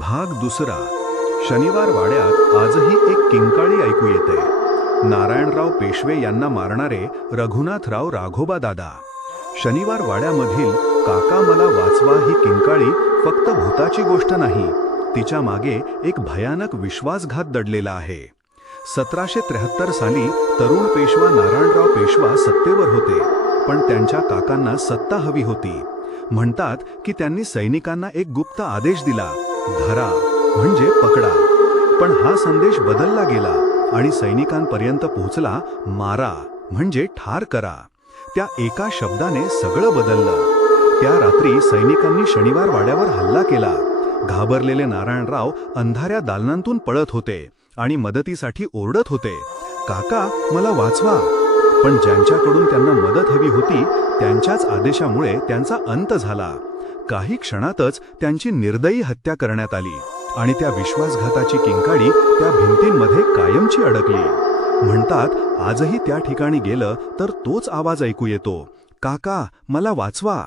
भाग दुसरा. शनिवार वाड्यात आजही एक किंकाळी ऐकू येते. नारायणराव पेशवे यांना मारणारे रघुनाथराव राघोबा दादा. शनिवार वाड्यामधील काका मला वाचवा ही किंकाळी फक्त भूताची गोष्ट नाही, तिच्या मागे एक भयानक विश्वासघात दडलेला आहे. 1773 साली तरुण पेशवा नारायणराव पेशवा सत्तेवर होते, पण त्यांच्या काकांना सत्ता हवी होती. म्हणतात की त्यांनी सैनिकांना एक गुप्त आदेश दिला, धरा म्हणजे पकडा. पण हा संदेश बदलला गेला आणि सैनिकांपर्यंत पोहोचला, मारा म्हणजे ठार करा. त्या एका शब्दाने सगळं बदललं. त्या रात्री सैनिकांनी शनिवार वाड्यावर हल्ला केला. घाबरलेले नारायणराव अंधाऱ्या दालनांतून पळत होते आणि मदतीसाठी ओरडत होते, काका मला वाचवा. पण ज्यांच्याकडून त्यांना मदत हवी होती त्यांच्याच आदेशामुळे त्यांचा अंत झाला. काही क्षणातच त्यांची निर्दयी हत्या करण्यात आली आणि त्या विश्वासघाताची किंकाळी त्या भिंतींमध्ये कायमची अडकली. म्हणतात आजही त्या ठिकाणी गेलं तर तोच आवाज ऐकू येतो, काका मला वाचवा.